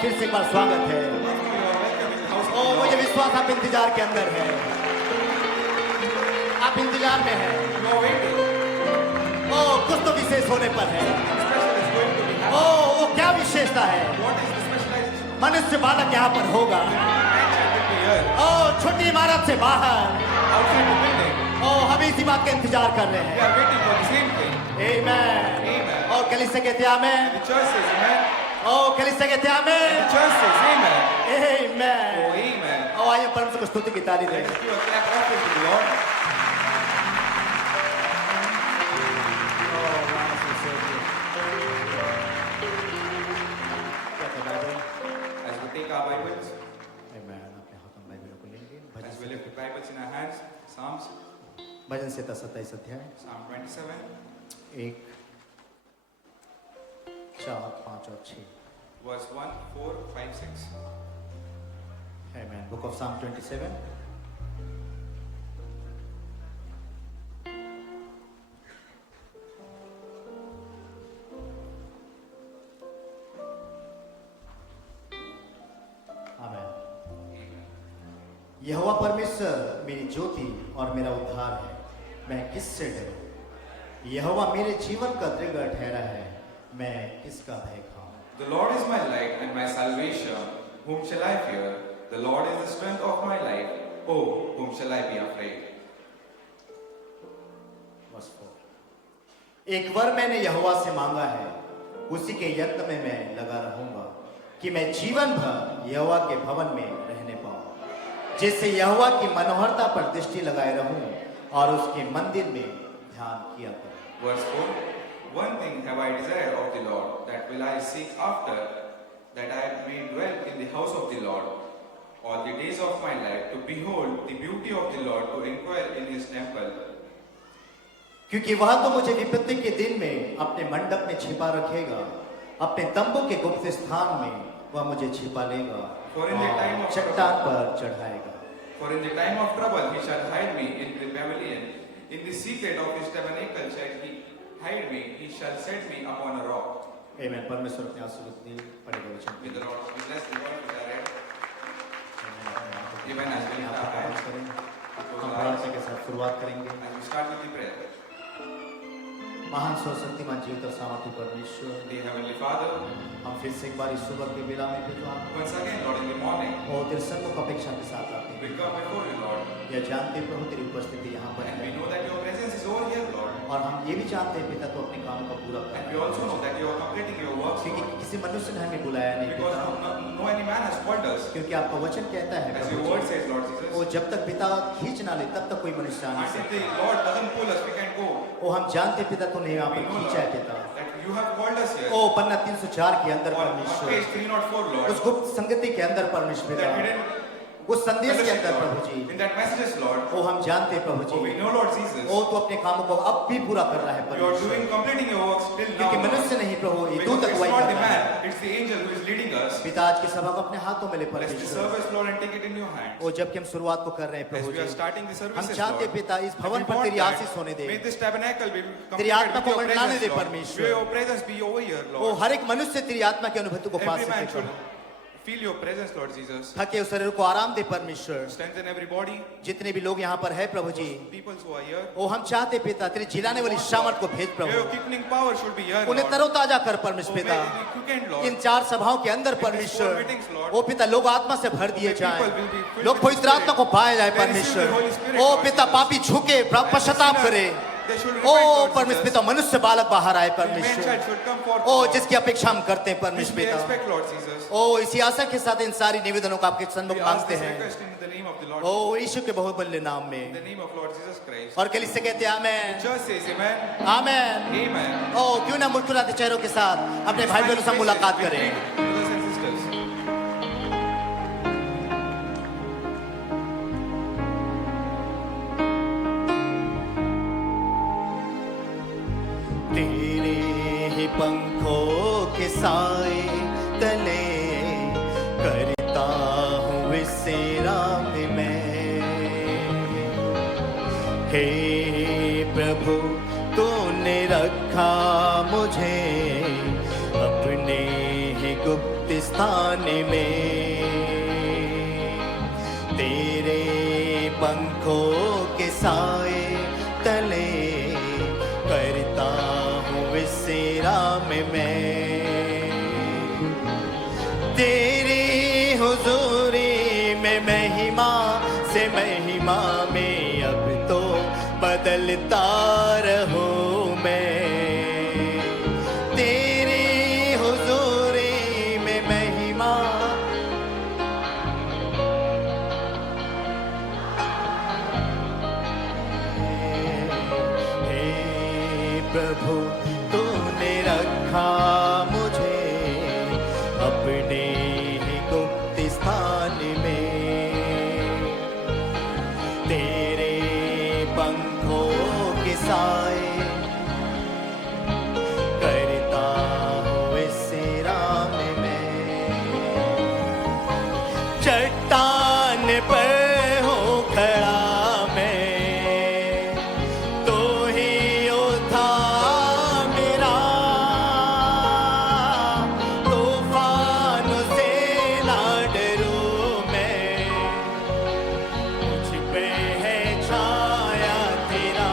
फिर से एक बार स्वागत है। ओ मुझे विश्वास आप इंतजार के अंदर है, आप इंतजार में हैं। ओ कुछ तो विशेष होने पर है। ओ वो क्या विशेषता है? मनुष्य बालक यहाँ पर होगा। ओ छोटी इमारत से बाहर। ओ हम इसी बात का इंतजार कर रहे हैं। आमीन। और कलीसिया कहते हैं आमीन। ओ कलीसिया कहते हैं आमीन। आमीन। ओ आइए परमेश्वर को स्तुति की तारीफ दें। Take our Bibles, आमीन। अपने हाथों में बाइबल को लेंगे। as we lift the Bibles in our hands, Psalms, भजन संहिता 27 अध्याय Psalm 27, 1, 4, 5 और 6। verse 1, 4, 5, 6. Amen. Book of Psalm 27. Amen. यहोवा परमेश्वर मेरी ज्योति और मेरा उद्धार है, मैं किससे डरूं? यहोवा मेरे जीवन का दृढ़ ठहरा है, मैं किसका भय खाऊं? The Lord is my light and my salvation. Whom shall I fear? The Lord is the strength of my life. Oh, whom shall I be afraid? Verse 4. एक वर मैंने यहोवा से मांगा है, उसी के यत्न में मैं लगा रहूंगा कि मैं जीवन भर यहोवा के भवन में रहने पाऊं, जिससे यहोवा की मनोहरता पर दृष्टि लगाए रहूं और उसके मंदिर में ध्यान किया करूं। Verse 4. One thing have I desired of the Lord, that will I seek after, that I may dwell in the house of the Lord all the days of my life, to behold the beauty of the Lord, to inquire in his temple. क्योंकि वह तो मुझे विपत्ति के दिन में अपने मंडप में छिपा रखेगा, अपने तंबू के गुप्त स्थान में वह मुझे छिपा लेगा For in the time और of चट्टान पर चढ़ाएगा। For in the time of trouble he shall hide me in the pavilion, in the secret of his tabernacle shall he hide me, he shall set me upon a rock. आमीन। परमेश्वर अपने आशीर्वाद पढ़ेगा वचन। May the Lord be blessed the word which I read. आमीन। Even as we lift our hands, हम प्रार्थना के साथ शुरुआत करेंगे। as we start with the prayer. महान सर्वशक्तिमान जीवित और सामर्थी परमेश्वर, Dear Heavenly Father, हम फिर से एक बार इस सुबह के बेला में विद्वान once again, Lord, in the morning, और तेरे सन्मुख अपेक्षा के साथ आते we हैं। come before you, Lord, यह जानते हैं प्रभु तेरी उपस्थिति यहाँ पर and है, we know that your presence is over here, Lord, और हम ये भी जानते हैं पिता तो अपने कामों का पूरा कर and रहा we है, also know that you are completing your works, क्योंकि Lord, किसी मनुष्य ने हमें बुलाया नहीं because पिता, no any man has called us. क्योंकि आपका वचन कहता है As your Prabhu word ji, says, Lord वो Jesus, जब तक पिता खींच ना ले तब तक कोई मनुष्य आ नहीं until सकता। the Lord doesn't pull us, we can't go. वो हम जानते हैं पिता तूने यहाँ We पर know, खींचा है Lord, पिता। that you have called us here. ओ पन्ना 304 के अंदर On परमेश्वर, page 304, Lord, उस गुप्त संगति के अंदर परमेश्वर पिता, that hidden उस संदेश के fellowship, अंदर प्रभु Lord, ji, in that messages, Lord, वो हम जानते हैं प्रभु oh, we ji, know, Lord Jesus, वो तो अपने कामों को अब भी पूरा कर रहा है you are परमेश्वर, doing, completing your works till now, क्योंकि Lord. मनुष्य नहीं प्रभु ये Because दूत it's अगुवाई not कर the रहा है। man, it's the angel who is leading us. पिता आज की सभा को अपने हाथों में ले Bless the परमेश्वर, service, Lord, and take it in your hands. वो जबकि हम शुरुआत को कर रहे हैं As Prabhu we are ji, starting the हम services, चाहते Lord, पिता इस we भवन पर want तेरी that. आशीष होने दे, May this tabernacle be तेरी completed आत्मा with को your मंडलाने presence, दे Lord. परमेश्वर। May your presence be over here, वो Lord. हर एक मनुष्य तेरी आत्मा की अनुभूति को पा Every man should सके, feel your presence, Lord Jesus. थके उस शरीर को आराम दे परमेश्वर। Strengthen everybody, जितने भी लोग यहाँ पर है प्रभु जी, people who are here. वो हम चाहते पिता तेरी जिलाने वाली सामर्थ को भेज May Prabhu, your quickening power should be here, उन्हें Lord. तरोताजा कर Oh, परमेश्वर may पिता। it be quickened, Lord. इन 4 सभाओं के अंदर In these 4 परमेश्वर, meetings, Lord, ओ पिता लोग आत्मा से भर दिए may जाएं, people will be filled लोग with the पवित्र आत्मा Spirit. को पाए जाए They receive the परमेश्वर। Holy Spirit, ओ Lord पिता Jesus. पापी झुके पश्चाताप करे, They should repent, O Lord परमेश्वर Jesus. पिता मनुष्य बालक बाहर आए The man परमेश्वर, child should come forth, O Lord. जिसकी अपेक्षा हम करते हैं This परमेश्वर we पिता। expect, Lord Jesus. ओ इसी आशा के साथ इन सारी निवेदनों को आपके सन्मुख We ask मांगते this हैं, request in the name of the Lord. ओ यीशु के बहुमूल्य नाम In में, the name of Lord Jesus Christ. और कलीसिया कहते हैं आमेन Church says amen. आमेन। Amen. ओ क्यों ना मुस्कुराते चेहरों के साथ अपने भाई बहनों से मुलाकात We करें। greet brothers and sisters. तेरे ही पंखों के साए तले करता हूँ विश्राम मैं। हे प्रभु तूने रखा मुझे अपने ही गुप्त स्थान में, तेरे पंखों के साए तले करता हूँ विश्राम मैं। तेरी हुजूरी में महिमा से महिमा में अब तो बदलता रहूं मैं। तेरी हुजूरी में महिमा, हे प्रभु तूने रखा मुझे अपने ही गुप्त स्थान में, तेरे पंखों के साए करता हूँ विश्राम में। चट्टान पर हूँ खड़ा मैं, तो ही योद्धा मेरा, तूफानों से ना डरूं मैं, मुझ पे है छाया तेरा।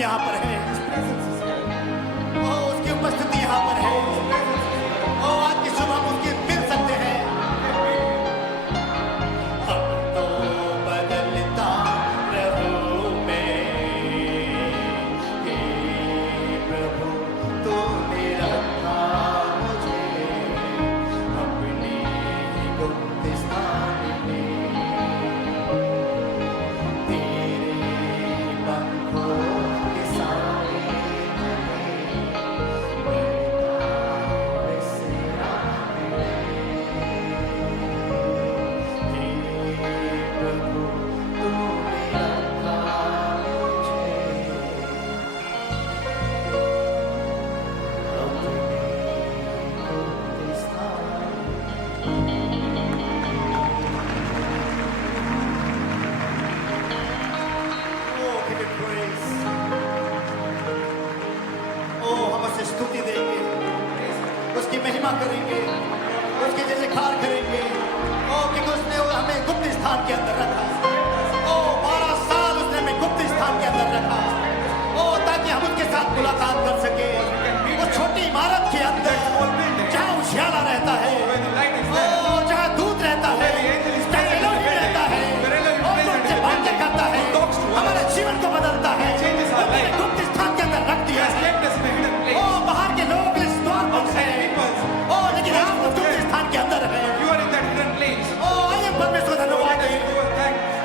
यहाँ पर है। His presence is here. ओ उसकी उपस्थिति यहाँ पर है। His presence is here. ओ आज की सुबह हम उसके मिल सकते हैं। अब तो बदलता रहूं मैं, हे प्रभु तूने रखा मुझे अपने गुप्त स्थान में, तेरे पंखों के साए स्तुति देंगे, उसकी महिमा करेंगे, उसकी जय जयकार करेंगे। ओ क्योंकि उसने हमें गुप्त स्थान के अंदर रखा। ओ 12 साल उसने हमें गुप्त स्थान के अंदर रखा। ओ ताकि हम उसके साथ मुलाकात कर सके। वो छोटी इमारत के अंदर जहाँ उजियाला रहता है, ओ जहाँ दूत रहता है, जहाँ एलोहिम रहता है, और जो हमसे बातें करता है, हमारे जीवन को बदलता है। उसने गुप्त स्थान के अंदर रख दिया है। ओ बाहर के लोग इस द्वार पर हैं। ओ लेकिन आप गुप्त स्थान के अंदर हैं। You are in that hidden place. ओ आइए परमेश्वर धन्यवाद दें। Thank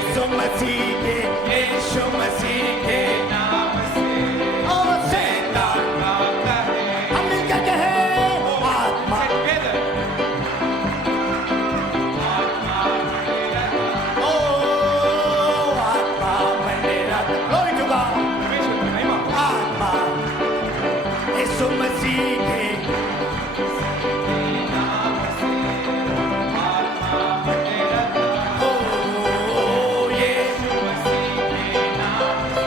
यीशु मसीह के, यीशु मसीह के नाम से ओ शैतान भागता है। हम मिलकर कहे आत्मा Together. आत्मा मेरा ओ आत्मा मंडेरा Glory to God परमेश्वर की महिमा हो। आत्मा यीशु मसीह के नाम से आत्मा मेरा ओ ये मसीह के नाम से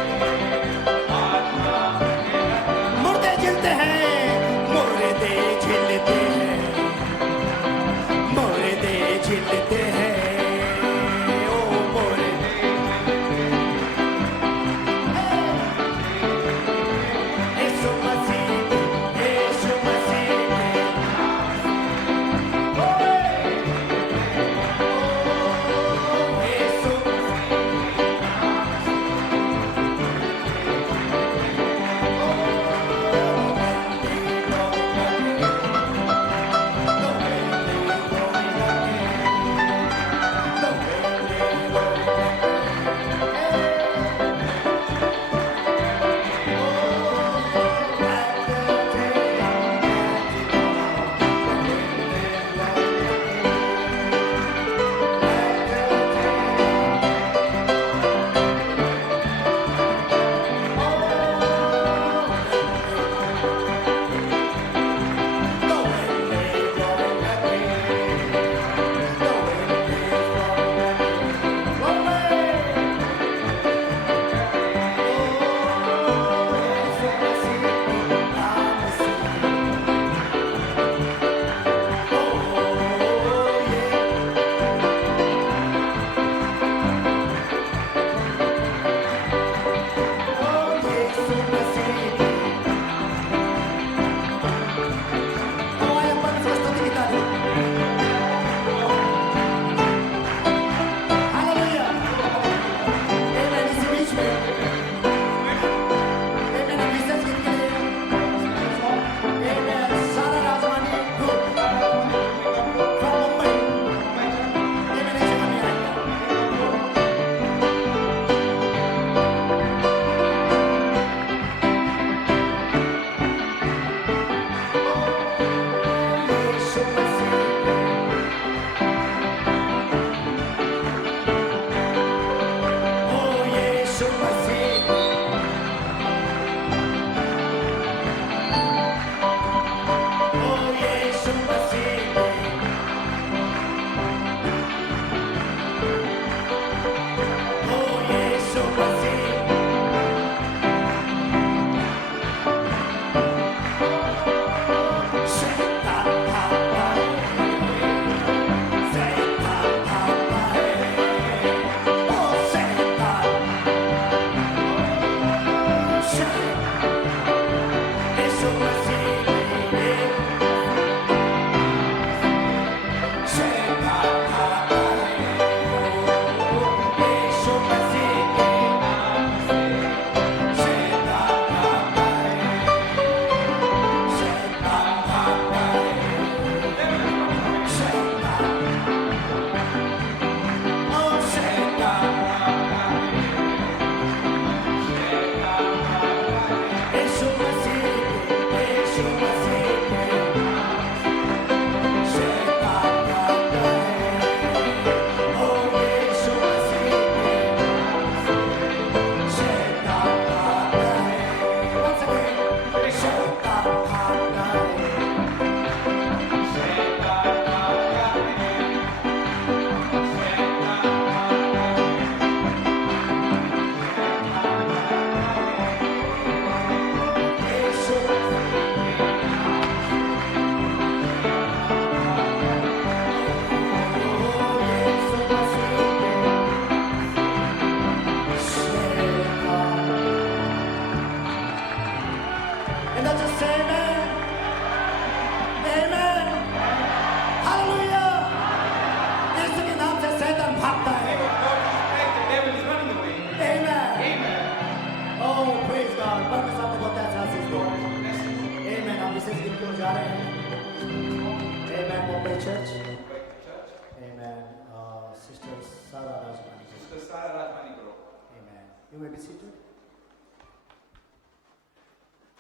You may be seated.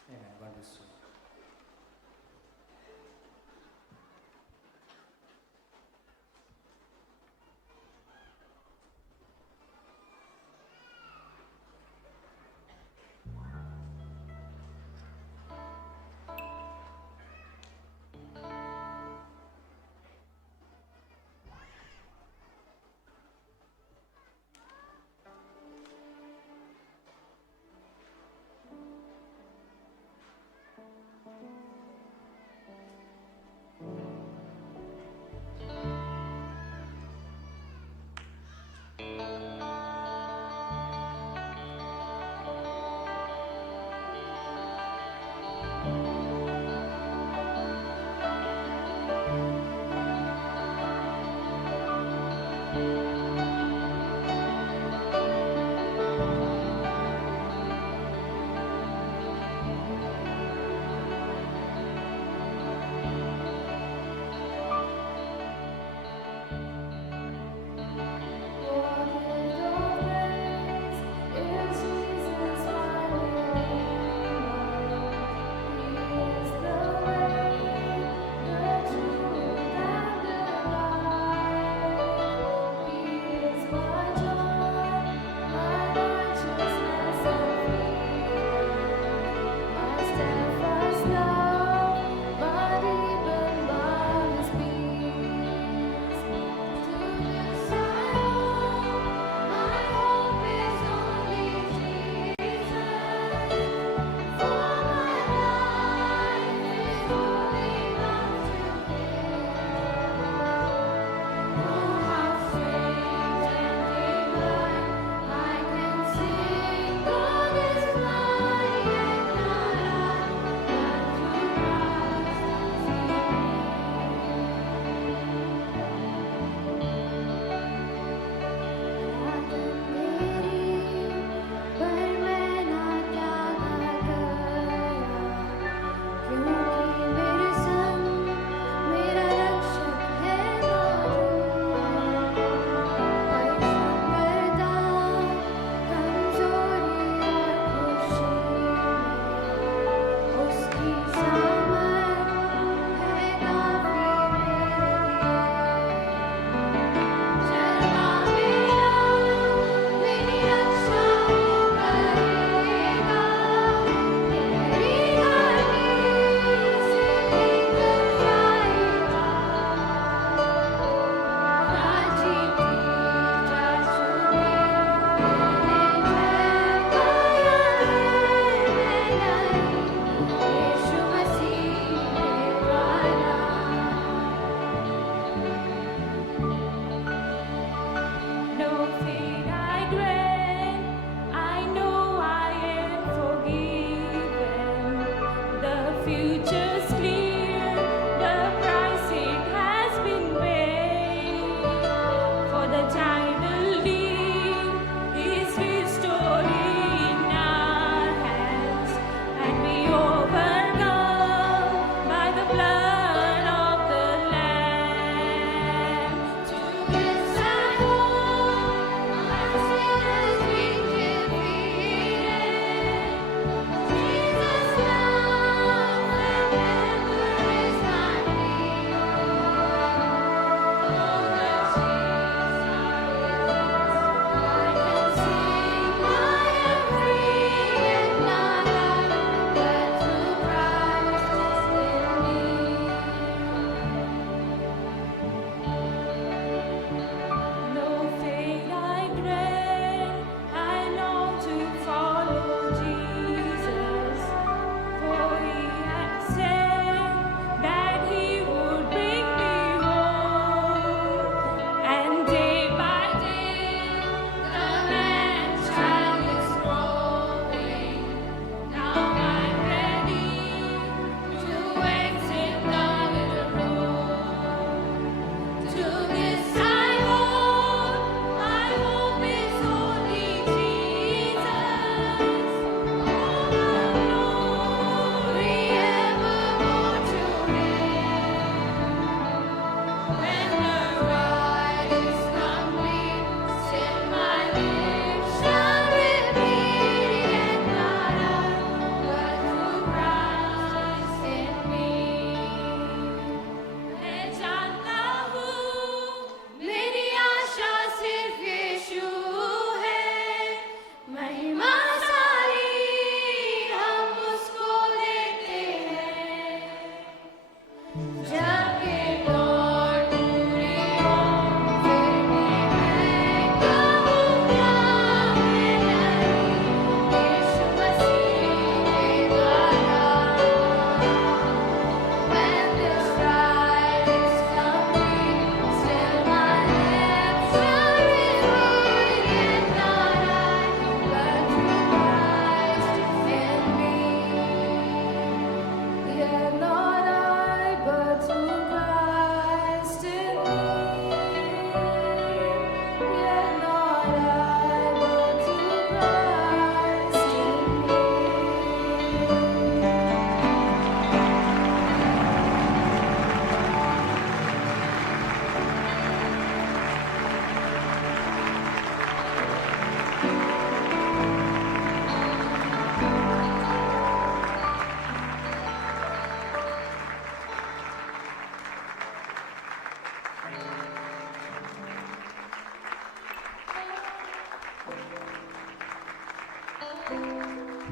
Amen. God bless you.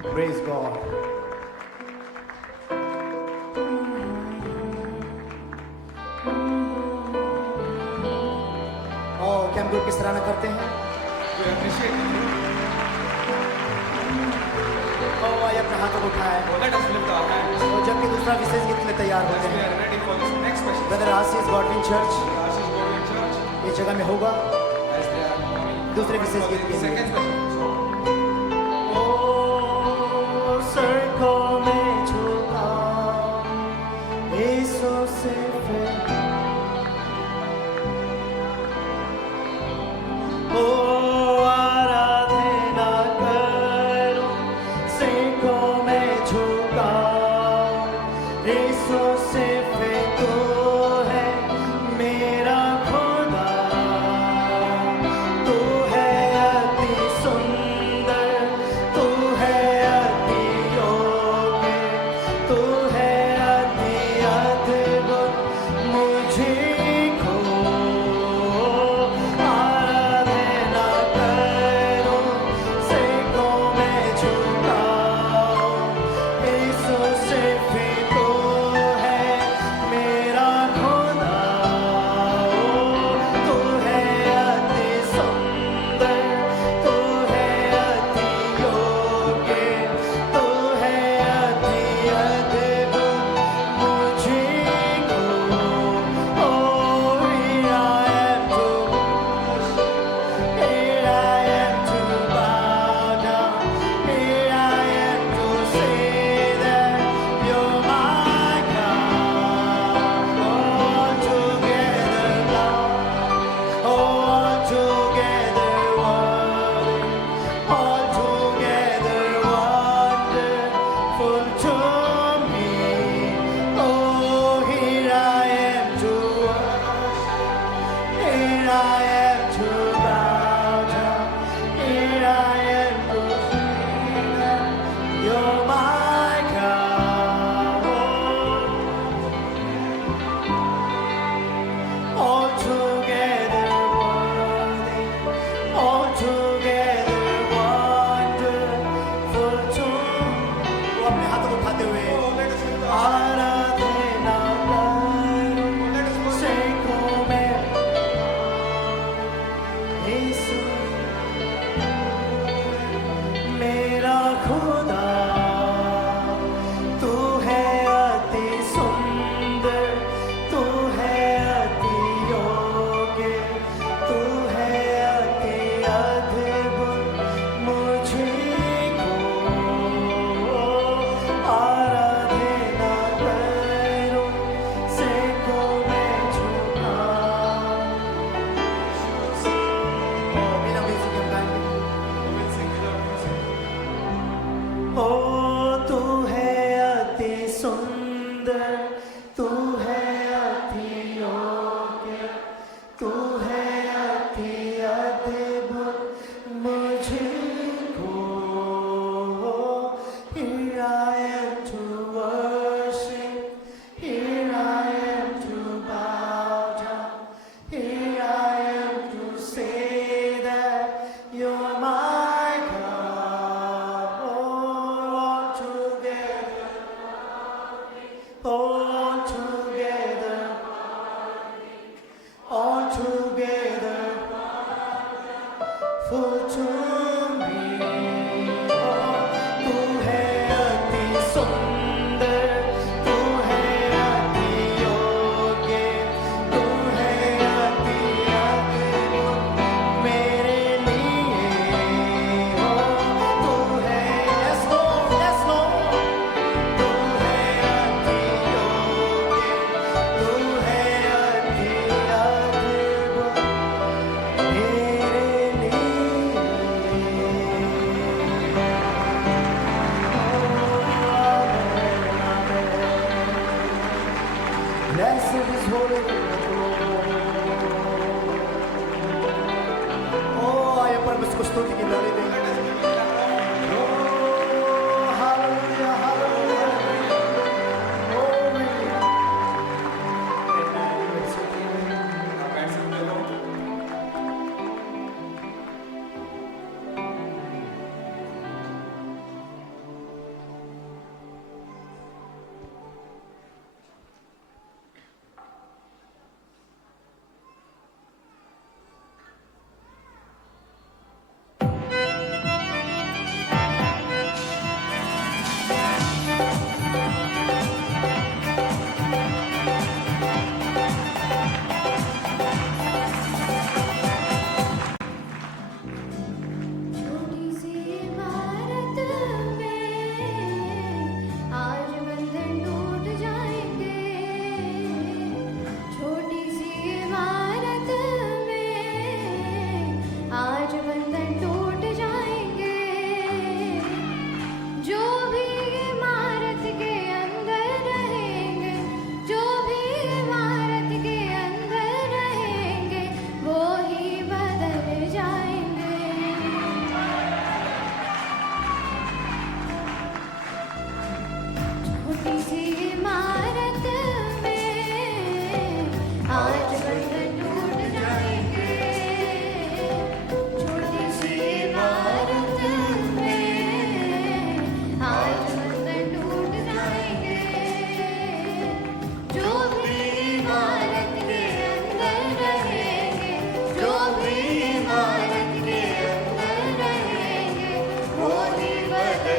Praise God. और क्या हम लोग किस तरह करते हैं? We appreciate it. और आइए अपने हाथों को उठाएं Let us lift our hands और जबकि दूसरा विशेष गीत के लिए तैयार as होते we हैं। are ready for this next special. Brother Ashish Godwin church Ashish Godwin Church, इस जगह में होगा as they are coming दूसरे विशेष for गीत के the लिए। second special song. ओ सड़कों में झुका यीशु से फिर ओ आराधना करूं सड़कों में झुका यीशु से फिर तू है मेरा खुदा तू है अति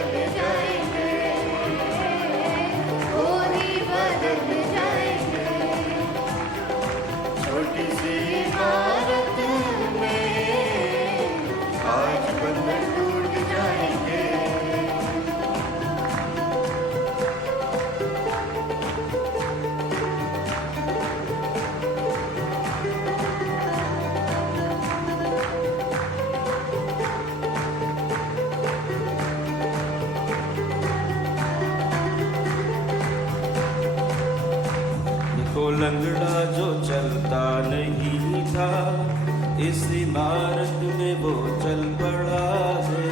बदल जाएंगे, वो ही बदल जाएंगे। छोटी सी इमारत में आज बंधन टूट जाएंगे। देखो लंगड़ा जो चलता नहीं था, इस इमारत में वो चल पड़ा है।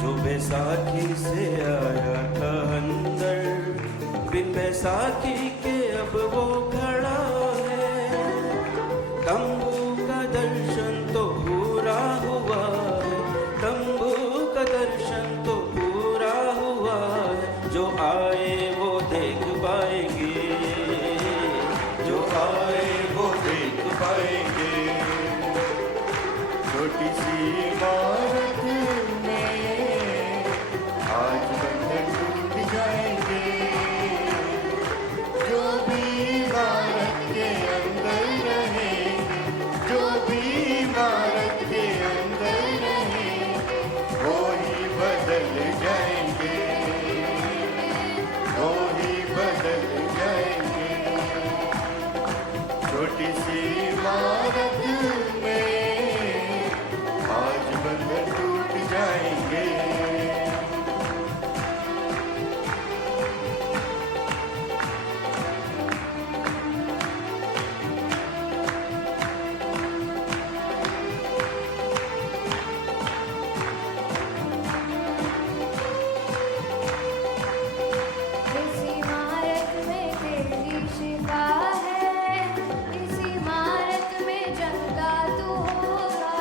जो बैसाखी से आया था अंदर, बिन बैसाखी के अब वो खड़ा है। तंबू का दर्शन तो पूरा हुआ है, तंबू का दर्शन तो पूरा हुआ है। जो आए वो देख पाएंगे, जो आए वो देख पाएंगे। छोटी सी इमारत में आज बंधन टूट जाएंगे। जो भी इमारत के अंदर रहेंगे, जो भी इमारत के अंदर रहेंगे, वो ही बदल जाएंगे, वो ही बदल जाएंगे। छोटी सी इमारत में आज बंधन टूट जाएंगे। इस इमारत में तेरी शिफा है, इस इमारत में जंगा तू होगा।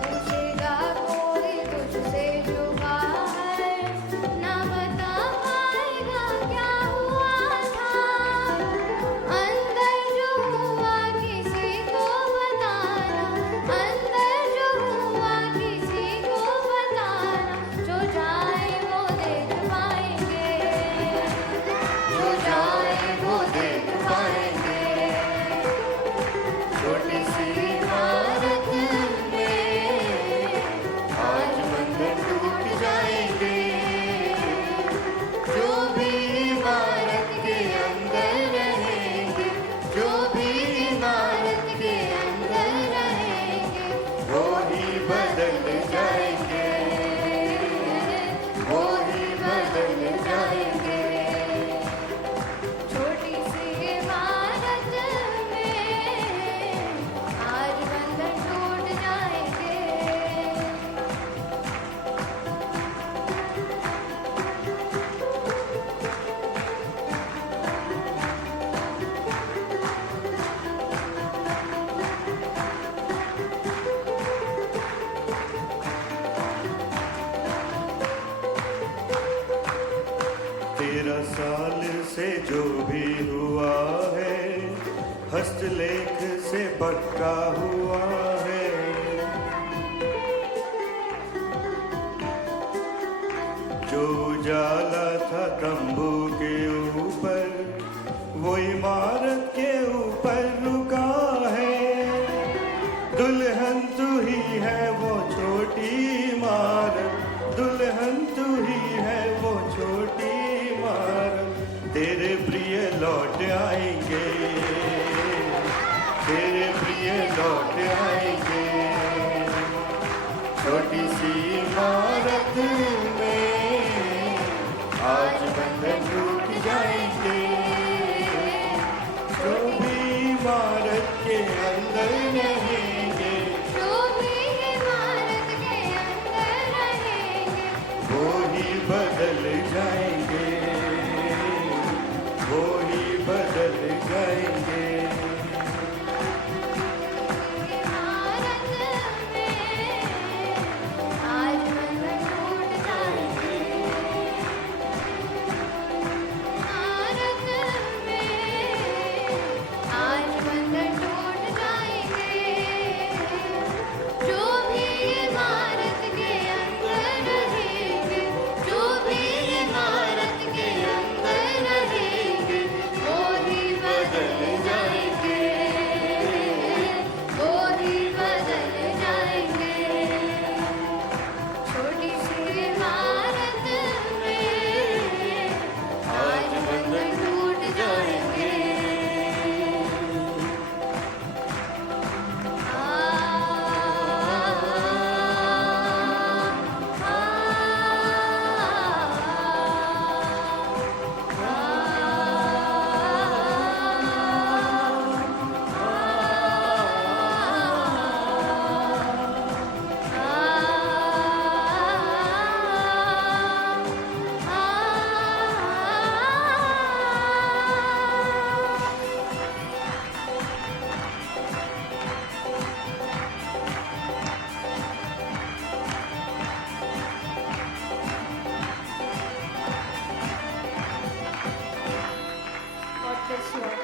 पूछेगा कोई तुझसे जुबा है, ना बता पाएगा क्या हुआ था। अंदर जो हुआ किसी को बताना, अंदर जो हुआ किसी को बताना। जो जाए वो देख पाएंगे, जो जाए वो देख पाएंगे। छोटी सी इमारत में आज बंधन टूट जाएंगे। जो भी इमारत के अंदर रहेंगे, जो भी इमारत के अंदर रहेंगे, वो ही बदल जाएंगे, वो ही बदल जाएंगे। छोटी सी इमारत में आज बंधन टूट जाएंगे। तेरह साल से जो भी हुआ है, हस्तलेख से पक्का हुआ है। जो उजाला था तंबू के ऊपर, वो इमारत के ऊपर रुका है। दुल्हन तू ही है वो छोटी इमारत, दुल्हन तू ही है वो छोटी इमारत। तेरे प्रिय लौट आएंगे, तेरे प्रिय लौट आएंगे। छोटी सी इमारत में आज बंधन टूट जाएंगे। जो भी इमारत के अंदर रहेंगे, जो भी इमारत के अंदर रहेंगे, वो ही बदल जाएंगे, वो ही बदल जाएंगे। इमारत में आज बंधन टूट जाएंगे। इमारत में bless you all.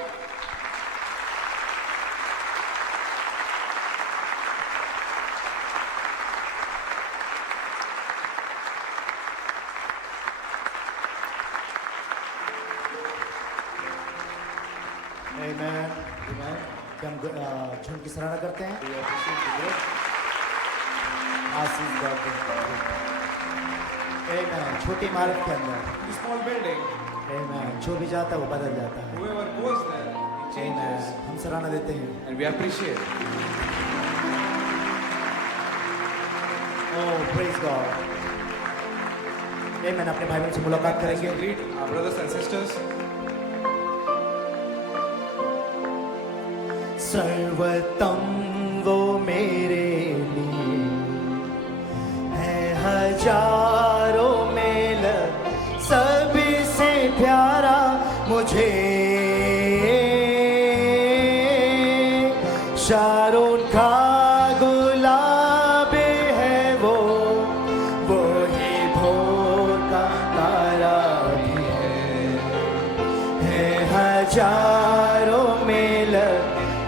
Amen. Amen. क्या हम झुंड की सराहना करते हैं? आशीष बाबू। Amen. छोटी इमारत के अंदर The small building, Amen. जो भी जाता है वो बदल जाता है। whoever goes there, it changes. Amen. हम सराहना देते हैं। And we appreciate. Oh, praise God. Amen. अपने भाई बहन से मुलाकात As we करेंगे। greet our brothers and sisters, सर्वोत्तम वो मेरे लिए है हजारों में सबसे प्यारा मुझे शारोन का गुलाब है वो ही भोर का तारा भी है हजारों में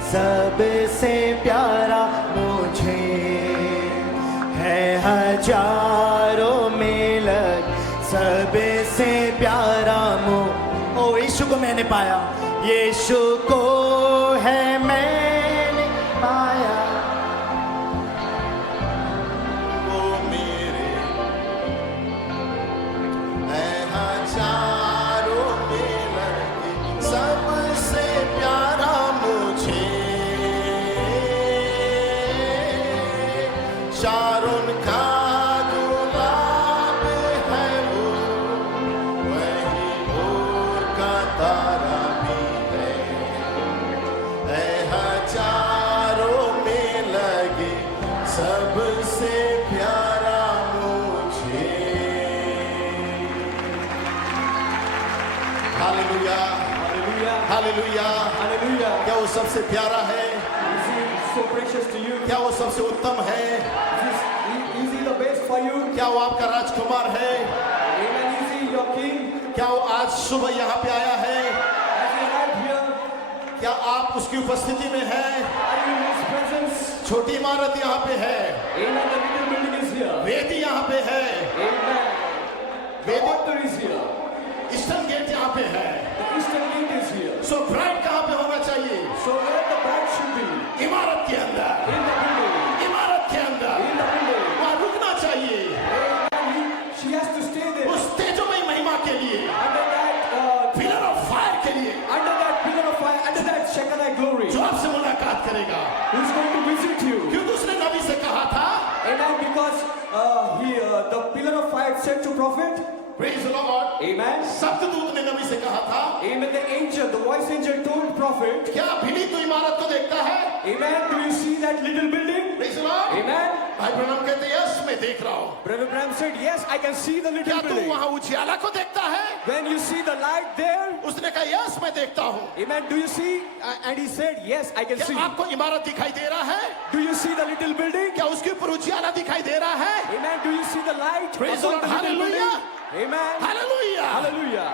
सबसे प्यारा मुझे है हजारों में सबसे प्यारा ओ यीशु को मैंने पाया, यीशु को है मैंने पाया, वो मेरे है हजारों में सबसे प्यारा मुझे शारोन का गुलाब है वो, वही भोर का तारा भी है हजारों में लगे सबसे प्यारा मुझे। Hallelujah, hallelujah, hallelujah. क्या वो सबसे प्यारा है? So precious to you. क्या वो सबसे उत्तम है? Is he the best for you? क्या वो आपका राजकुमार है? Amen. Is he your king? क्या वो आज सुबह यहाँ पे आया है? Has he arrived here? क्या आप उसकी उपस्थिति में हैं? Are you in his presence? छोटी इमारत यहाँ पे है, Amen. The little building is here. वेदी यहाँ पे है, Amen. The वेदी altar is here. Eastern gate यहाँ पे है। The eastern gate is here. So bride कहाँ पे होना चाहिए? So where the bride should be? इमारत के अंदर, In the building. इमारत के अंदर In the building. वहाँ रुकना चाहिए Amen. She has to stay there. उस तेजोमय महिमा के लिए, Under that, pillar of fire के लिए, under that pillar of fire, under that Shekinah glory. जो आपसे मुलाकात करेगा। Who's going to visit you? क्योंकि उसने नबी से कहा था, Amen. Because the pillar of fire said to prophet. Praise the Lord. Amen. सप्तदूत ने नबी से कहा था, Amen. The angel, the voice angel told prophet. क्या भीड़ी तू इमारत को देखता है? Amen. Do you see that little building? Praise the Lord. Amen. भाई ब्रह्म कहते हैं, यस मैं देख रहा हूँ। Brother Bram said, yes, I can see the क्या little तू building. वहाँ उजियाला को देखता है? When you see the light there, उसने कहा, यस मैं देखता हूँ। Amen. Do you see? And he said, yes, I can क्या see. आपको इमारत दिखाई दे रहा है? Do you see the little building? क्या उसके ऊपर उजियाला दिखाई दे रहा है? Amen. Do you see the light? Praise the above Lord. the little Hallelujah. building? Amen. Hallelujah. Hallelujah.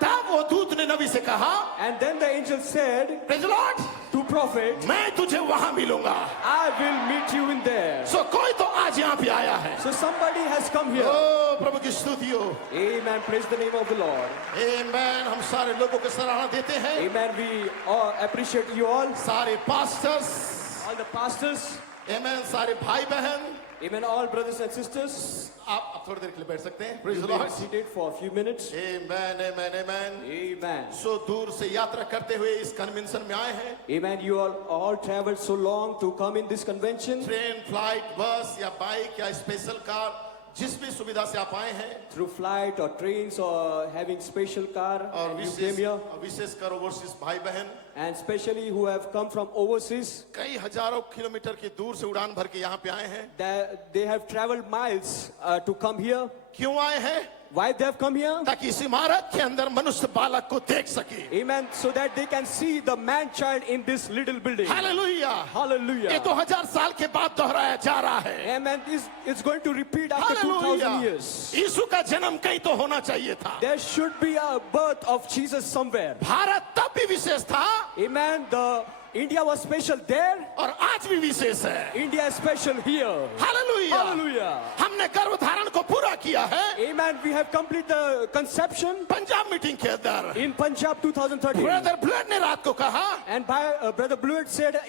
तब वो दूत ने नबी से कहा, And then the angel said praise the Lord, to prophet, मैं तुझे वहाँ मिलूंगा। I will meet you in there. सो कोई तो आज यहाँ पे आया है। So somebody has come here. ओ प्रभु की स्तुति हो। Amen. Praise the name of the Lord. आमेन। हम सारे लोगों को सराहना देते हैं, Amen. We all appreciate you all. सारे पास्टर्स, All the pastors. आमेन, सारे भाई बहन। Amen. All brothers and sisters. आप थोड़ी देर के लिए बैठ सकते हैं। Praise You the may be Lord. seated for a few minutes. Amen, amen, amen. Amen. सो दूर से यात्रा करते हुए इस कन्वेंशन में आए हैं। Amen. You all traveled so long to come in this convention. Train, flight, बस या बाइक या स्पेशल कार, जिस भी सुविधा से आप आए हैं, Through flight or trains or having special car. और And you came here. विशेषकर ओवरसीज भाई बहन And especially who have come from overseas. कई हजारों किलोमीटर की दूर से उड़ान भर के यहाँ पे आए हैं। They have traveled miles to come here. क्यों आए हैं? Why they have come here? ताकि इस इमारत के अंदर मनुष्य बालक को देख सके। Amen. So that they can see the man child in this little building. Hallelujah. ये Hallelujah. 2000 साल के बाद दोहराया जा रहा है। Amen. It's going to repeat after 2000 years. यीशु का जन्म कहीं तो होना चाहिए था। There should be a birth of Jesus somewhere. Bharat तब भी भी विशेष था Amen. The India was special there. और आज भी विशेष है। India is special here. Hallelujah. Hallelujah. हमने गर्भधारण को पूरा किया है Amen. We have completed the conception Punjab meeting के अंदर। in Punjab 2013. ब्रदर ब्लड ने रात को कहा And Brother Blewett said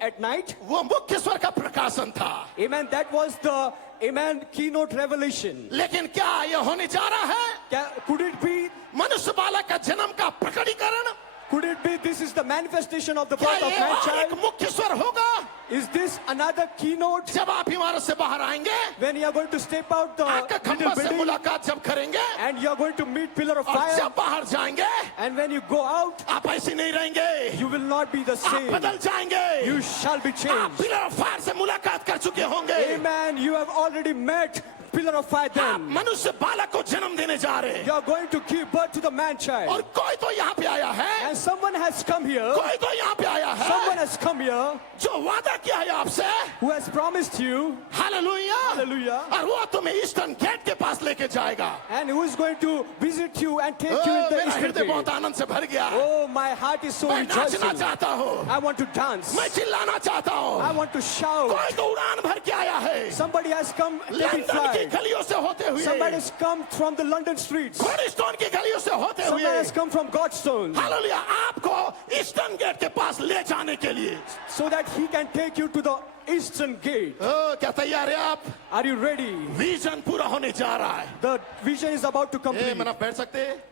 at night, वो मुख्य स्वर का प्रकाशन था। Amen, that was the, Amen, keynote revelation. लेकिन क्या यह होने जा रहा है? Could it be, मनुष्य बालक का जन्म का प्रकटीकरण? could it be this is the manifestation of the क्या birth of ये man और एक child? मुख्य स्वर होगा? Is this another keynote जब आप इमारत से बाहर आएंगे, when you are going to step out the आग का middle खंभा से building मुलाकात जब करेंगे and you are going to meet pillar of और fire, जब बाहर जाएंगे, and when you go out, आप ऐसे नहीं रहेंगे। you will not be the आप same. बदल जाएंगे। You shall be आप changed. पिलर ऑफ फायर से मुलाकात कर चुके होंगे। Amen. You have already met pillar of fire आप then. मनुष्य बालक को जन्म देने जा रहे हैं You are going to give birth to the man और child. कोई तो यहाँ पे आया है, And someone has come here. कोई तो यहाँ पे आया Someone है has come here जो वादा किया है आपसे। who has promised you, hallelujah. Hallelujah. और वो तुम्हें ईस्टर्न गेट के पास लेके जाएगा। and who is going to visit you and take you in the मेरा eastern हृदय gate. बहुत आनंद से भर गया। Oh, my heart is so मैं नाचना rejoicing. चाहता हूँ, I want to dance. मैं चिल्लाना चाहता I हूँ। want to shout. कोई तो उड़ान भर के आया है Somebody has come taking London की flight. गलियों से होते Somebody हुए, has come from the London streets. कोरिस्टोन की गलियों से होते Somebody हुए, has come from Godstone hallelujah, आपको ईस्टर्न गेट के पास ले जाने के लिए। so that he can take you to the eastern gate. क्या तैयार है आप? Are you ready? विजन पूरा होने जा रहा है। The vision is about to complete. मना बैठ सकते हैं?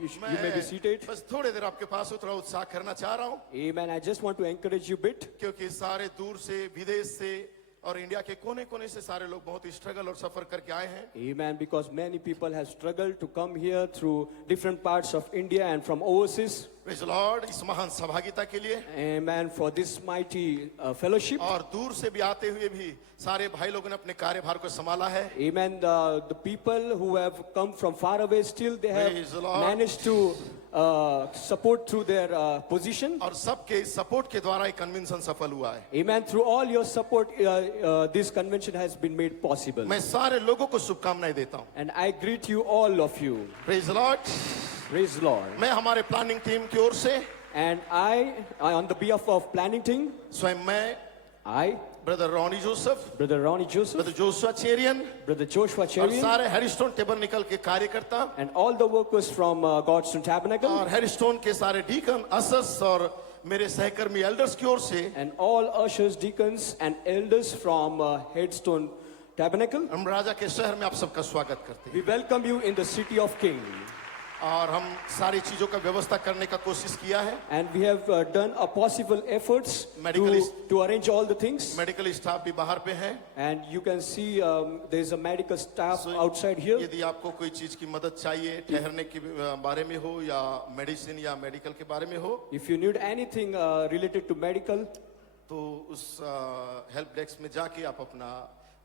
You may be seated. बस थोड़ी देर आपके पास थोड़ा उत्साह करना चाह रहा हूँ, Amen. I just want to encourage you a bit. क्योंकि सारे दूर से, विदेश से और इंडिया के कोने कोने से सारे लोग बहुत स्ट्रगल और सफर करके आए हैं। Amen. Because many people have struggled to come here through different parts of India and from overseas. Praise the Lord, इस महान सहभागिता के लिए Amen. For this mighty fellowship. और दूर से भी आते हुए भी सारे भाई लोगों ने अपने कार्यभार को संभाला है। Amen. The people who have come from far away still they have Praise the Lord. managed to support through their position. और सबके सपोर्ट के द्वारा ये कन्वेंशन सफल हुआ है। Amen. Through all your support, this convention has been made possible. मैं सारे लोगों को शुभकामनाएं देता हूँ। And I greet you, all of you. Praise the Lord. Praise the Lord. मैं हमारे प्लानिंग टीम की ओर से And I on the behalf of planning team, स्वयं मैं, I, brother Ronnie Joseph, Brother Ronnie Joseph, brother Joshua Cherian Brother Joshua और Cherian, सारे हैरिस्टोन tabernacle के कार्यकर्ता and all the workers from Godstone Tabernacle, और हैरिस्टोन के सारे डीकन, असस और मेरे सहकर्मी एल्डर्स की ओर से and all ushers, deacons, and elders from Headstone Tabernacle. हम राजा के शहर में आप सबका स्वागत करते हैं We welcome you in the city of King. और हम सारी चीजों का व्यवस्था करने का कोशिश किया है। And we have done a possible efforts to arrange all the things. Medical staff भी बाहर पे है। And you can see there is a medical staff outside here. यदि आपको कोई चीज की मदद चाहिए, ठहरने के बारे में हो या मेडिसिन या मेडिकल के बारे में हो, If you need anything related to medical, तो उस हेल्प डेस्क में जाके आप अपना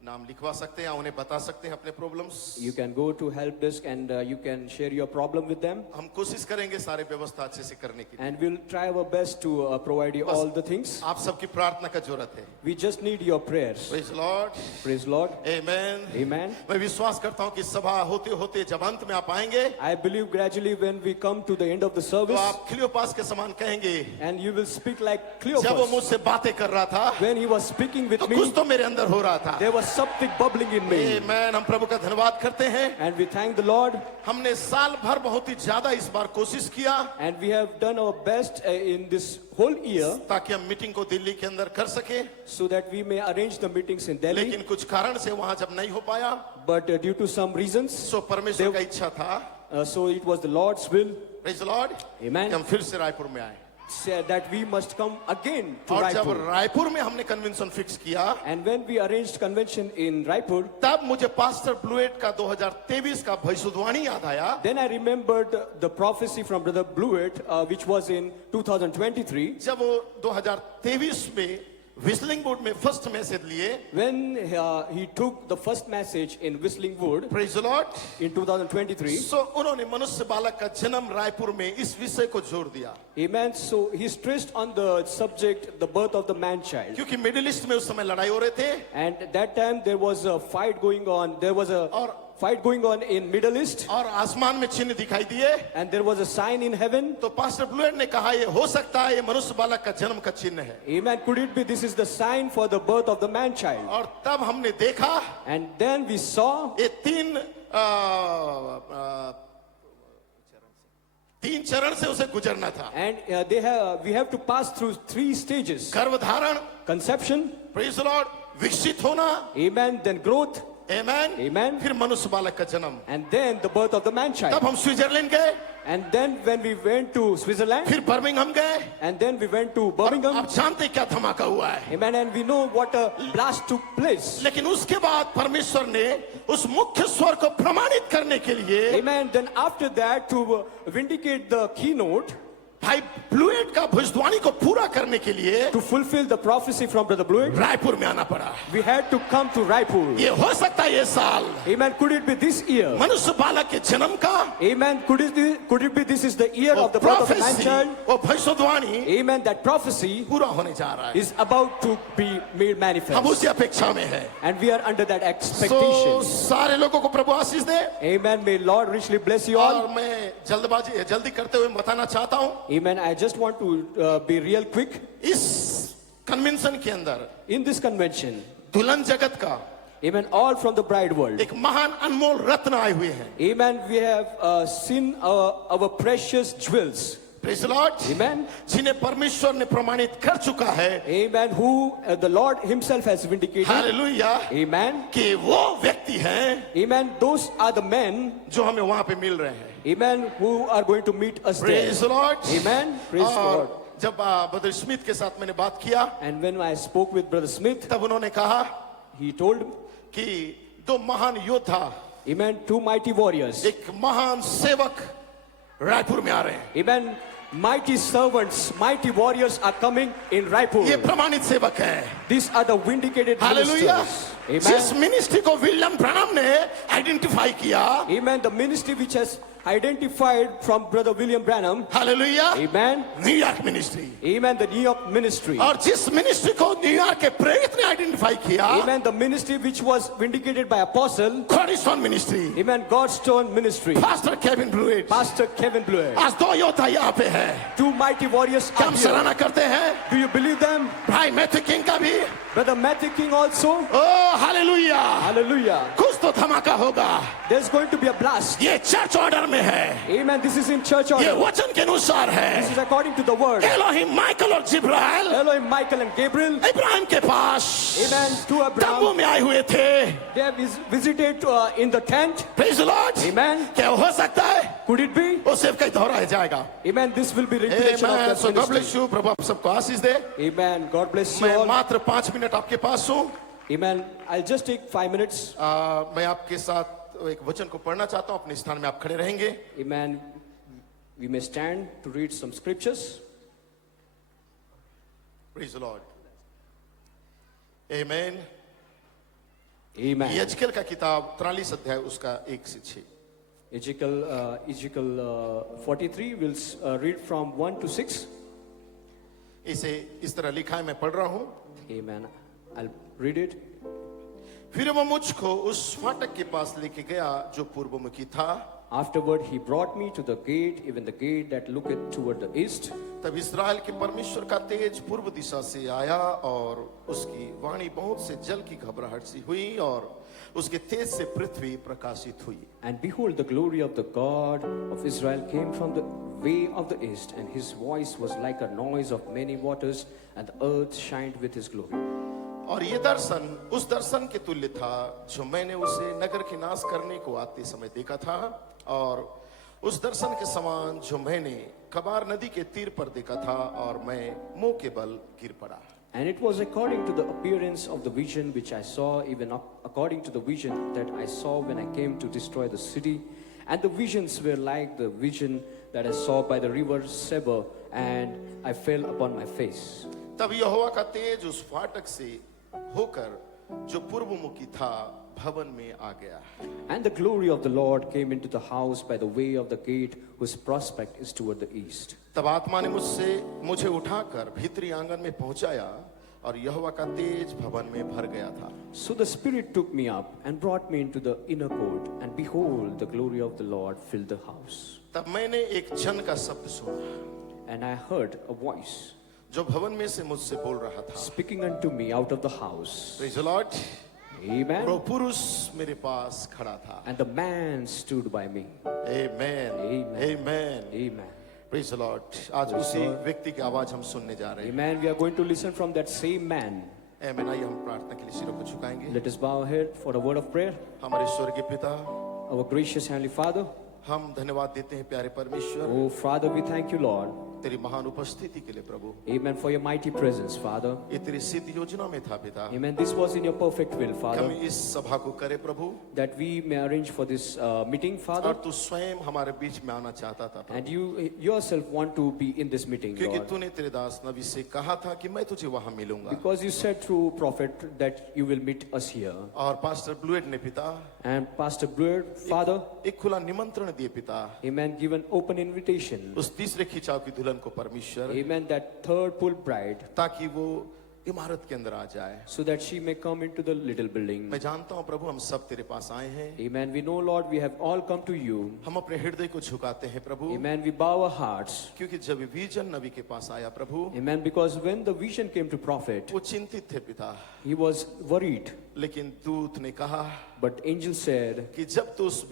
नाम लिखवा सकते हैं या उन्हें बता सकते हैं अपने problems. you can go to help desk and you can share your problem with them. हम कोशिश करेंगे सारे व्यवस्था अच्छे से करने की। And we'll try our best to provide you all the things. आप सबकी प्रार्थना का जरूरत है। We just need your prayers. Praise the Lord, Praise Lord. Amen. Amen. मैं विश्वास करता हूँ कि सभा होते होते जब अंत में आप आएंगे I believe gradually when we come to the end of the तो service, आप क्लियोपास के समान कहेंगे, and you will speak like जब वो Cleopas. मुझसे बातें कर रहा था When he was speaking with तो me, कुछ तो मेरे अंदर हो रहा था। there was something bubbling in me. आमेन। हम प्रभु का धन्यवाद करते हैं। And we thank the Lord. हमने साल भर बहुत ही ज्यादा इस बार कोशिश किया And we have done our best in this whole year ताकि हम मीटिंग को दिल्ली के अंदर कर सके, so that we may arrange the meetings in Delhi. लेकिन कुछ कारण से वहां जब नहीं हो पाया But due to some reasons, सो परमेश्वर का इच्छा था, so it was the Lord's will, praise the Lord, Amen, कि हम फिर से रायपुर में आए। said that we must come again to और जब Raipur. रायपुर में हमने कन्वेंशन फिक्स किया, And when we arranged convention in Raipur, तब मुझे पास्टर ब्लूएट का 2023 का भविष्यवाणी याद आया। then I remembered the prophecy from Brother Blewett, which was in 2023, जब वो 2023 में विस्लिंग बोर्ड में फर्स्ट मैसेज लिए, when he took the first message in Whistling Wood praise the Lord, in 2023. सो उन्होंने मनुष्य बालक का जन्म रायपुर में इस विषय को जोर दिया, Amen. So he stressed on the subject, the birth of the man child. क्योंकि मिडिल ईस्ट में उस समय लड़ाई हो रहे थे And at that time there was a fight going on. There was a और fight going on in Middle East, और आसमान में चिन्ह दिखाई दिए, and there was a sign in heaven. तो पास्टर ब्लूएड ने कहा ये हो सकता है ये मनुष्य बालक का जन्म का चिन्ह है। Amen. Could it be this is the sign for the birth of the man child? और तब हमने देखा And then we saw ये तीन चरण से उसे गुजरना था। and we have to pass through 3 stages: गर्भधारण, conception, प्रेज द लॉर्ड, विकसित होना, amen, then growth, आमेन, amen, फिर मनुष्य बालक का जन्म। and then the birth of the man तब child. हम स्विट्जरलैंड गए, And then when we went to Switzerland, फिर बर्मिंघम गए, and then we went to Birmingham, आप जानते क्या धमाका हुआ है। amen, and we know what a blast took place. लेकिन उसके बाद परमेश्वर ने उस मुख्य स्वर को प्रमाणित करने के लिए Amen. Then after that, to vindicate the keynote, भाई ब्लूएड का भविष्यवाणी को पूरा करने के लिए to fulfill the prophecy from Brother Blewett, Raipur में आना पड़ा। we had to come to Raipur. ये हो सकता है ये साल Amen. Could it be this year? मनुष्य बालक के जन्म का Amen. Could it be this is the year वो of the birth of the man prophecy, child? वो भविष्यवाणी Amen. That prophecy पूरा होने जा रहा है। is about to be made हम manifest. उसी अपेक्षा में हैं। And we are under that तो expectation. सारे लोगों को प्रभु आशीष दे। Amen. May Lord richly bless you और all. मैं जल्दी करते हुए बताना चाहता हूँ, Amen. I just want to be real quick. इस कन्वेंशन के अंदर In this convention, दुल्हन जगत का amen, all from the bride world. एक महान अनमोल रत्न आए हुए हैं। Amen. We have seen our precious jewels. Praise the Lord, Amen. जिन्हें परमेश्वर ने प्रमाणित कर चुका है। Amen. Who the Lord Himself has vindicated. Hallelujah, Amen. कि वो व्यक्ति हैं Amen. Those are the men, जो हमें वहां पे मिल रहे हैं। amen, who are going to meet us there. Praise the Lord, Amen. Praise the और Lord. जब ब्रदर स्मिथ के साथ मैंने बात किया, And when I spoke with Brother Smith, तब उन्होंने कहा he told, कि 2 महान योद्धा, amen, 2 mighty warriors. एक महान सेवक रायपुर में आ रहे हैं। Amen. Mighty servants, mighty warriors are coming in ये Raipur. प्रमाणित सेवक हैं। These are the vindicated hallelujah, ministers. जिस Amen. मिनिस्ट्री को विलियम ब्रैनम ने आइडेंटिफाई किया, Amen. The ministry which has identified from Brother William Branham. Hallelujah, Amen. New York ministry, Amen. The New York ministry. और जिस ministry को New York के प्रेरित ने आइडेंटिफाई किया, Amen. The ministry which was vindicated by apostle. Cornerstone ministry, Amen. Godstone ministry. Pastor Kevin Blewett, Pastor Kevin Blewett. आज 2 योद्धा यहाँ पे है। 2 mighty warriors क्या are हम here. सराहना करते हैं? Do you believe them? भाई मैथ्यू किंग का भी, Brother Matthew King also. ओ हालेलुया, Hallelujah. कुछ तो धमाका होगा। There's going to be a blast. ये चर्च ऑर्डर में है, Amen. This is in church ये order. वचन के अनुसार This है। is according to the word. Elohim Michael और जिब्राइल Elohim, Michael and Gabriel. Ibrahim के पास Amen. To तंबू Abraham. में आए हुए थे। They have visited in the tent. Praise the Lord, Amen. क्या हो सकता है? Could it be? वो सिर्फ कहीं दोहराया जाएगा। Amen. This will be repetition Amen. of So that God bless ministry. you, प्रभु आप सबको आशीष दे। Amen. God bless you मैं all. मात्र 5 मिनट आपके पास हूँ। Amen. I'll just take 5 minutes. मैं आपके साथ एक वचन को पढ़ना चाहता हूँ। अपने स्थान में आप खड़े रहेंगे। Amen. We may stand to read some scriptures. Praise the Lord. Amen. Amen. Ezekiel का किताब 43 अध्याय उसका 1 से 6। Ezekiel 43, we'll read from 1 to 6. इसे इस तरह लिखा है, मैं पढ़ रहा हूँ। Amen. I'll read it. फिर वो मुझको उस फाटक के पास लेके गया जो पूर्वमुखी था। Afterward, he brought me to the gate, even the gate that looketh toward the east. तब इस्राएल के परमेश्वर का तेज पूर्व दिशा से आया और उसकी वाणी बहुत से जल की घबराहट सी हुई और उसके तेज से पृथ्वी प्रकाशित हुई। And behold, the glory of the God of Israel came from the way of the east, and his voice was like a noise of many waters, and the earth shined with his glory. और ये दर्शन उस दर्शन के तुल्य था जो मैंने उसे नगर के नाश करने को आते समय देखा था, और उस दर्शन के समान जो मैंने कबार नदी के तीर पर देखा था, और मैं मुंह के बल गिर पड़ा। And it was according to the appearance of the vision which I saw, even according to the vision that I saw when I came to destroy the city. And the visions were like the vision that I saw by the river Seber, and I fell upon my face. तब यहोवा का तेज उस फाटक से होकर जो पूर्वमुखी था भवन में आ गया। And the glory of the Lord came into the house by the way of the gate, whose prospect is toward the east. तब आत्मा ने मुझे उठाकर भीतरी आंगन में पहुंचाया और यहोवा का तेज भवन में भर गया था। So the Spirit took me up and brought me into the inner court, and behold, the glory of the Lord filled the house. तब मैंने एक जन का शब्द सुना And I heard a voice जो भवन में से मुझसे बोल रहा था। speaking unto me out of the house. Praise the Lord। Amen. वो पुरुष मेरे पास खड़ा था। And the man stood by me. Amen, Amen. Amen, Amen. Praise the Lord। आज उसी व्यक्ति की आवाज हम सुनने जा रहे हैं। Amen. We are going to listen from that same man. आमीन। आइए हम प्रार्थना के लिए सिरों को झुकाएंगे। Let us bow our head for a word of prayer. हमारे स्वर्गीय पिता, Our gracious Heavenly Father, हम धन्यवाद देते हैं प्यारे परमेश्वर, oh Father, we thank you, Lord. तेरी महान उपस्थिति के लिए प्रभु। Amen, for your mighty presence, Father. ये तेरी सिद्ध योजना में था पिता। Amen. This was in your perfect will, हम Father, इस सभा को करे प्रभु, that we may arrange for this meeting, Father. और तू स्वयं हमारे बीच में आना चाहता था And Prabhu, you yourself want to be in this meeting, क्योंकि Lord. तूने तेरे दास नबी से कहा था कि मैं तुझे वहां मिलूंगा। Because you said through prophet that you will meet us here. और पास्टर ब्लूएड ने पिता And Pastor Blur, Father, एक खुला निमंत्रण दिए पिता, Amen, give an open invitation. उस तीसरे खिंचाव की दुल्हन को परमेश्वर, Amen, that third pull bride, ताकि वो इमारत के अंदर आ जाए। so that she may come into the little building. मैं जानता हूँ प्रभु हम सब तेरे पास आए हैं, Amen. We know, Lord, we have all come to you. हम अपने हृदय को झुकाते हैं प्रभु, Amen. We bow our hearts. क्योंकि जब विजन नबी के पास आया प्रभु, Amen. Because when the vision came to prophet, वो चिंतित थे पिता, he was worried. लेकिन दूत ने कहा But angel said, कि जब तू उस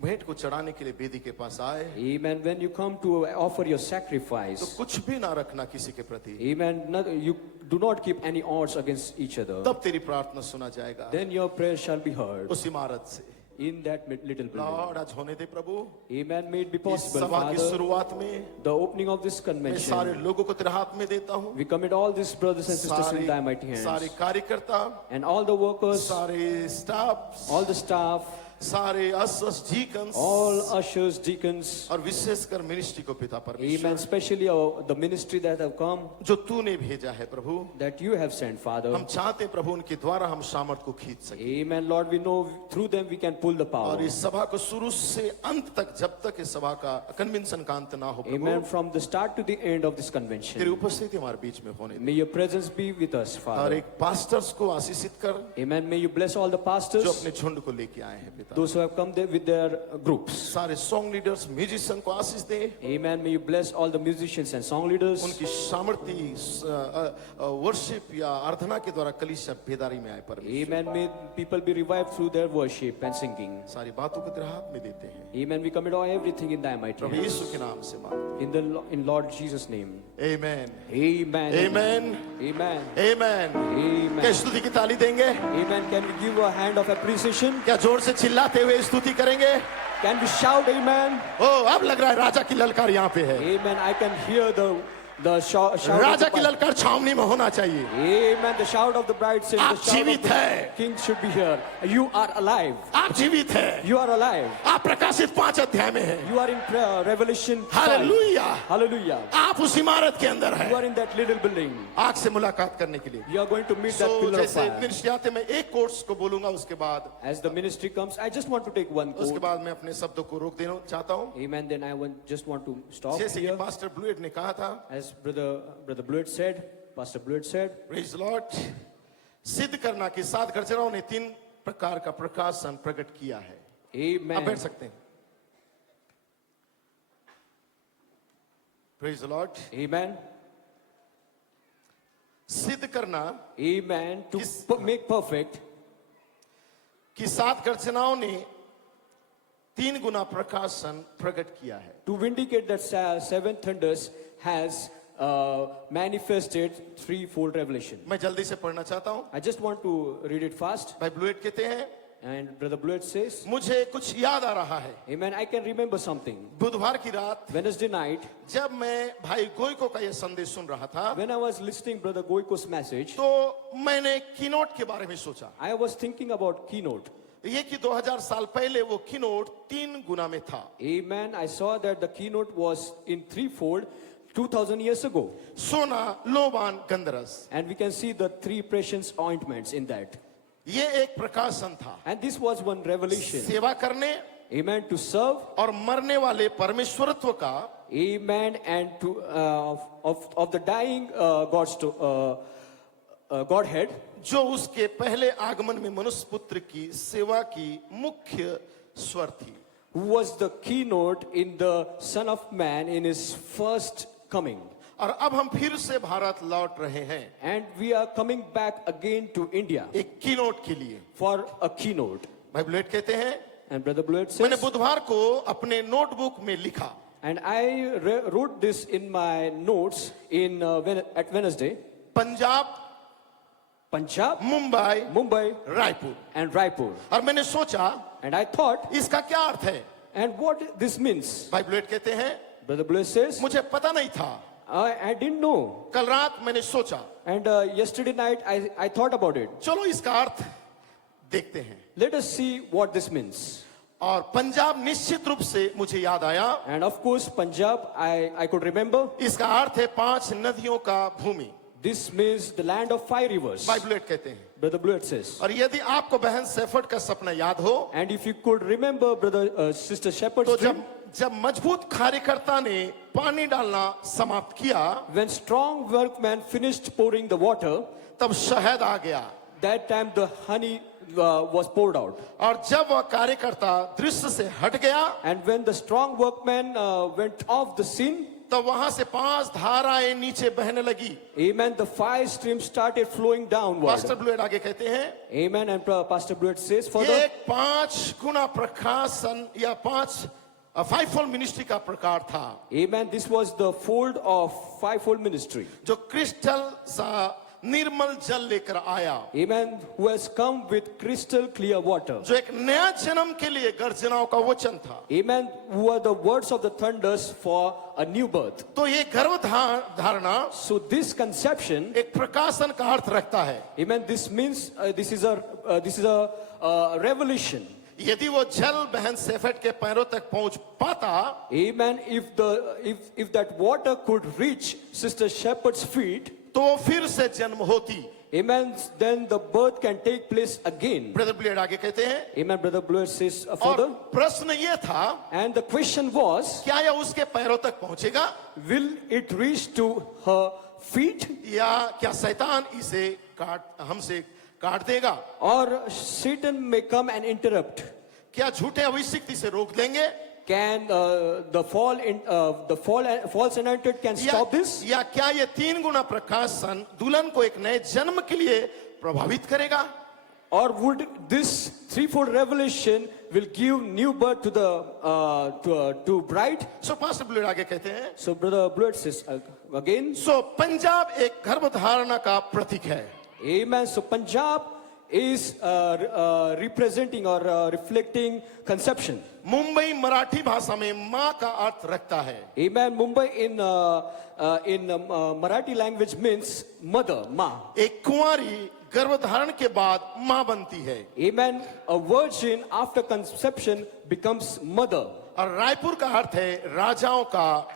भेंट को चढ़ाने के लिए वेदी के पास आए, Amen, when you come to offer your तो sacrifice, कुछ भी ना रखना किसी के प्रति, Amen, you do not keep any odds against each other. तब तेरी प्रार्थना सुना जाएगा Then your prayer shall be heard उस इमारत से। in that little building. Lord आज होने दे प्रभु, Amen. May it be इस possible, सभा की Father. शुरुआत में The opening of this मैं सारे convention, लोगों को तेरे हाथ में देता हूँ, we commit all these brothers and sisters in thy mighty सारे hands. कार्यकर्ता, And all the workers, सारे स्टाफ, all the staff, सारे अस डीकन्स, all ushers, deacons, और विशेषकर मिनिस्ट्री को पिता Amen, परमेश्वर, especially the ministry that have come, जो तूने भेजा है प्रभु, that you have sent, Father. हम चाहते हैं प्रभु उनके द्वारा हम सामर्थ को खींच सके, Amen, Lord, we know through them we can pull the और power. इस सभा को शुरू से अंत तक, जब तक इस सभा का कन्वेंशन का अंत ना हो Amen, Prabhu, from the start to the end of this तेरी convention, उपस्थिति हमारे बीच में होने दे। may your presence be with us, her Father. एक पास्टर्स को आशीषित कर, Amen, may you bless all the जो pastors, अपने झुंड को लेके आए हैं पिता, those who have come there with their groups. सारे सॉन्ग लीडर्स, म्यूजिशियन को आशीष दे, Amen, may you bless all the musicians and song leaders. उनकी सामर्थ्य वर्शिप या आराधना के द्वारा कलीसिया बेदारी में आए परमेश्वर। Amen, may people be revived through their worship and singing. सारी बातों को तेरे हाथ में देते हैं Amen, we commit all everything in thy mighty Prabhu hands. यीशु के नाम से मांगते In Lord Jesus' name. हैं, आमेन, Amen. आमेन, Amen. आमेन। क्या Amen. स्तुति की ताली देंगे? Amen. Can we give a hand of appreciation? क्या जोर से चिल्लाते हुए स्तुति करेंगे? Can we shout amen? ओ अब लग रहा है राजा की ललकार यहाँ पे है। Amen. I can hear the shout of Raja the की bride. ललकार छावनी में होना चाहिए। Amen. The shout of the bride says, आप the shout of जीवित the हैं। king should be here. You are alive. आप जीवित हैं। You are alive. आप प्रकाशित 5 अध्याय में हैं। You are in Revelation 5. Hallelujah. Hallelujah. आप उस इमारत के अंदर You हैं। are in that little building. आग से मुलाकात करने के लिए। You are going to meet that pillar of जैसे fire. मिनिस्ट्री आते मैं एक कोर्स को बोलूंगा, उसके बाद As the ministry comes, I just want to take one उसके quote. बाद मैं अपने शब्दों को रोक देना चाहता हूँ। Amen. Then I just want to stop जैसे कि here. पास्टर ब्लूएड ने कहा था, As Brother Blewett said, Pastor Blewett said, praise the Lord, सिद्ध करना कि 7 गर्जनाओं ने 3 प्रकार का प्रकाशन प्रकट किया है। आप बैठ Amen. सकते हैं। Praise the Lord, Amen. सिद्ध करना Amen. To make perfect, कि 7 गर्जनाओं ने 3 गुना प्रकाशन प्रकट किया है। to vindicate that seven thunders has manifested threefold revelation. मैं जल्दी से पढ़ना चाहता हूँ। I just want to read it fast. भाई ब्लूएड कहते हैं, And Brother Blewett says, मुझे कुछ याद आ रहा है। Amen. I can remember something. बुधवार की रात Wednesday night, जब मैं भाई गोइको का यह संदेश सुन रहा था, when I was listening Brother Goiko's message, तो मैंने कीनोट के बारे में सोचा। I was thinking about keynote. ये कि 2000 साल पहले वो कीनोट 3 गुना में था। Amen. I saw that the keynote was in threefold 2000 years ago. सोना, लोबान, गंधरस, And we can see the 3 precious ointments in that. ये एक प्रकाशन था। And this was one revelation. सेवा करने Amen. To serve. और मरने वाले परमेश्वरत्व का, Amen. And to of the dying God's Godhead, जो उसके पहले आगमन में मनुष्य पुत्र की सेवा की मुख्य स्वर थी। who was the keynote in the Son of Man in his first coming. और अब हम फिर से भारत लौट रहे हैं And we are coming back again to India एक कीनोट के लिए। for a keynote. भाई बुलेट कहते हैं, And Brother Blewett मैंने says, बुधवार को अपने नोटबुक में लिखा, and I wrote this in my notes at Wednesday, Punjab, Punjab, Mumbai, Mumbai, Raipur. and Raipur. और मैंने सोचा And I thought, इसका क्या अर्थ है। and what this means? भाई बुलेट कहते हैं, Brother Blewett says, मुझे पता नहीं था। I didn't know. कल रात मैंने सोचा, And yesterday night I thought about it. चलो इसका अर्थ देखते हैं। Let us see what this means. और पंजाब निश्चित रूप से मुझे याद आया। And of course, Punjab, I could remember. इसका अर्थ है 5 नदियों का भूमि। This means the land of 5 rivers. भाई बुलेट कहते हैं। Brother Blewett says. और यदि आपको बहन सेफर्ड का सपना याद हो, And if you could remember Sister Shepherd's तो dream, जब मजबूत कार्यकर्ता ने पानी डालना समाप्त किया, when strong workman finished pouring the water, तब शहद आ गया। that time the honey was poured out. और जब वह कार्यकर्ता दृश्य से हट गया, And when the strong workman went off the scene, तब वहां से 5 धाराएं नीचे बहने लगी। amen, the 5 streams started flowing downward. Pastor Blewett आगे कहते हैं, Amen. And Pastor Blewett says ये further, एक 5 गुना प्रकाशन या 5 फाइवफोल्ड मिनिस्ट्री का प्रकार था, amen, this was the fold of 5-fold ministry. जो क्रिस्टल सा निर्मल जल लेकर आया, Amen, who has come with crystal clear water. जो एक नया जन्म के लिए गर्जनाओं का वचन था। Amen, who are the words of the thunders for a new birth. तो ये गर्भ धारणा So this conception, एक प्रकाशन का अर्थ रखता है। amen, this means this is a revelation. यदि वो जल बहन सेफेट के पैरों तक पहुंच पाता, Amen, if that water could reach Sister Shepherd's feet, तो वो फिर से जन्म होती। amen, then the birth can take place again. Brother blade आगे कहते हैं, Amen, Brother Blewett says और further. प्रश्न ये था, And the question was, क्या यह उसके पैरों तक पहुंचेगा, will it reach to her feet, या क्या शैतान इसे हमसे काट देगा, or Satan may come and interrupt? क्या झूठे अभिषिक्ति से रोक देंगे, Can the false anointed can stop this? या क्या ये 3 गुना प्रकाशन दुल्हन को एक नए जन्म के लिए प्रभावित करेगा। Or would this 3-fold revelation will give new birth to the to bride? So pastor blade आगे कहते हैं, So Brother Blewett says again, सो पंजाब एक गर्भधारणा का प्रतीक है। amen. So Punjab is representing or reflecting conception. Mumbai Marathi भाषा में माँ का अर्थ रखता है। Amen. Mumbai in Marathi language means mother, ma. एक कुंवारी गर्भधारण के बाद माँ बनती है, Amen. A virgin after conception becomes mother. और रायपुर का अर्थ है राजाओं का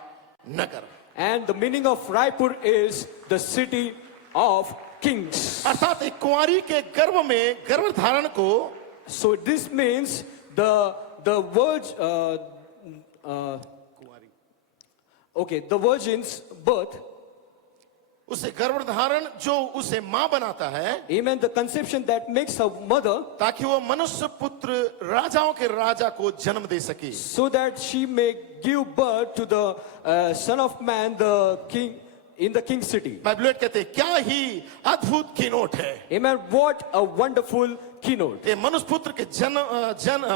नगर, And the meaning of Raipur is the city of kings. अर्थात एक कुंवारी के गर्भ में गर्भधारण को So this means the virgin's birth, उसे गर्भधारण जो उसे माँ बनाता है, amen, the conception that makes her mother, ताकि वो मनुष्य पुत्र राजाओं के राजा को जन्म दे सके। so that she may give birth to the son of man, the king in the king city. Bible कहते हैं, क्या ही अद्भुत कीनोट है। Amen. What a wonderful keynote. ये मनुष्य पुत्र के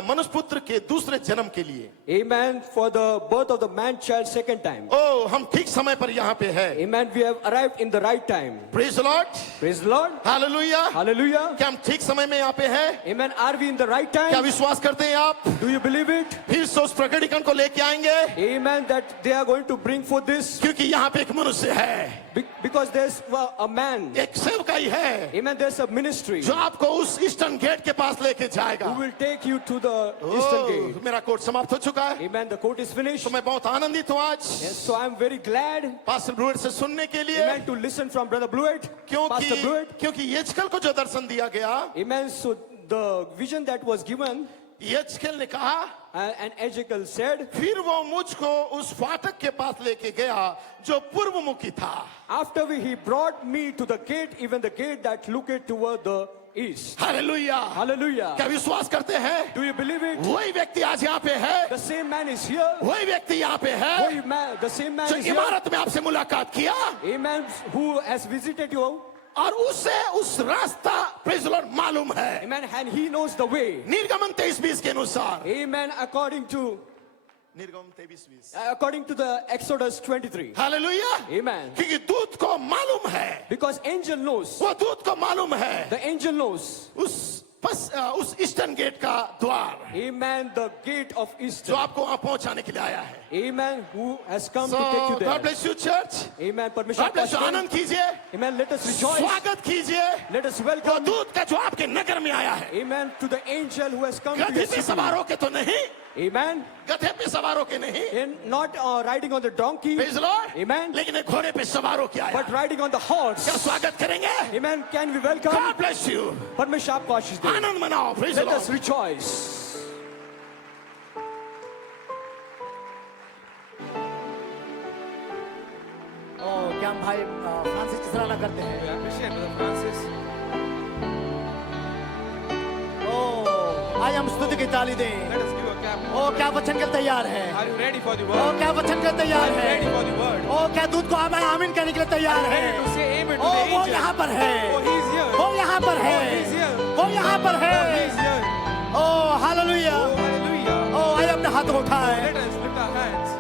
मनुष्य पुत्र के दूसरे जन्म के लिए, Amen. For the birth of the man child second time. ओ हम ठीक समय पर यहाँ पे है। Amen. We have arrived in the right time. Praise Lord, Praise the Lord. Hallelujah. Hallelujah. क्या हम ठीक समय में यहाँ पे हैं? Amen. Are we in the right क्या time? विश्वास करते हैं आप? Do you believe it? फिर से उस प्रकटीकरण को लेके आएंगे, Amen. That they are going to bring forth this क्योंकि यहाँ पे एक मनुष्य है, because there's a man. एक सेवकाई है, Amen. There's a ministry जो आपको उस ईस्टर्न गेट के पास लेके जाएगा। who will take you to the eastern oh, gate. मेरा कोर्ट समाप्त हो चुका है, Amen. The court is finished. तो मैं बहुत आनंदित हूँ आज Yes, so I'm very glad, pastor Breuer से सुनने के लिए, amen, to listen from Brother Blewett, Pastor Blewett. क्योंकि यजकल को जो दर्शन दिया गया, Amen. So the vision that was given, Ezekiel ने कहा, And Ezekiel said, फिर वो मुझको उस फाटक के पास लेके गया जो पूर्वमुखी था. after he brought me to the gate, even the gate that looked toward the east. Hallelujah. Hallelujah. क्या विश्वास करते हैं? Do you believe it? वही व्यक्ति आज यहाँ पे है, The same man is here. वही व्यक्ति यहाँ पे है The same man जो is here. इमारत में आपसे मुलाकात किया Amen. Who has visited you? और उसे उस रास्ता प्रेज़ द लॉर्ड मालूम है. Amen. And he knows the way. निर्गमन 23:20 के अनुसार, Amen. According to निर्गमन 23:20. the Exodus 23. हालेलुया. Amen. क्योंकि दूत को मालूम है, Because angel knows. वो दूत को मालूम है The angel knows. उस ईस्टर्न गेट का द्वार Amen. The gate of जो Eastern. आपको वहां पहुंचाने के लिए आया है. Amen. Who has come So, to take you God there. bless you, church. Amen. God Permission. bless you. आनंद कीजिए, Amen. Let us rejoice. स्वागत कीजिए Let us वो welcome. दूत का जो आपके नगर में आया है. Amen. To the angel who has come to गधे your पे city. सवार होके तो नहीं, Amen. गधे पे सवार होके नहीं, In not riding on the donkey. Praise the Lord. Amen. लेकिन एक घोड़े पे सवार होके आया. But riding on the horse. क्या स्वागत करेंगे? Amen. Can we welcome? God bless you. Permission. आनंद मनाओ. Praise the Let us Lord. rejoice. क्या हम भाई फ्रांसिस की सराहना करते हैं. We appreciate Brother Francis. आइए हम स्तुति की ताली दें. Let us give a clap. क्या वचन के लिए तैयार है? Are you ready for the word? क्या वचन के लिए तैयार Are you है? ready for the word? क्या दूत को आमीन कहने के लिए तैयार है? Ready to say amen to the वो angel? यहाँ पर है. Oh, he is here. वो यहाँ पर है. Oh, he is here. वो यहाँ पर है. Oh, he is here. Hallelujah. Oh, hallelujah. आइए अपने हाथों को उठाएं. Let us lift our hands.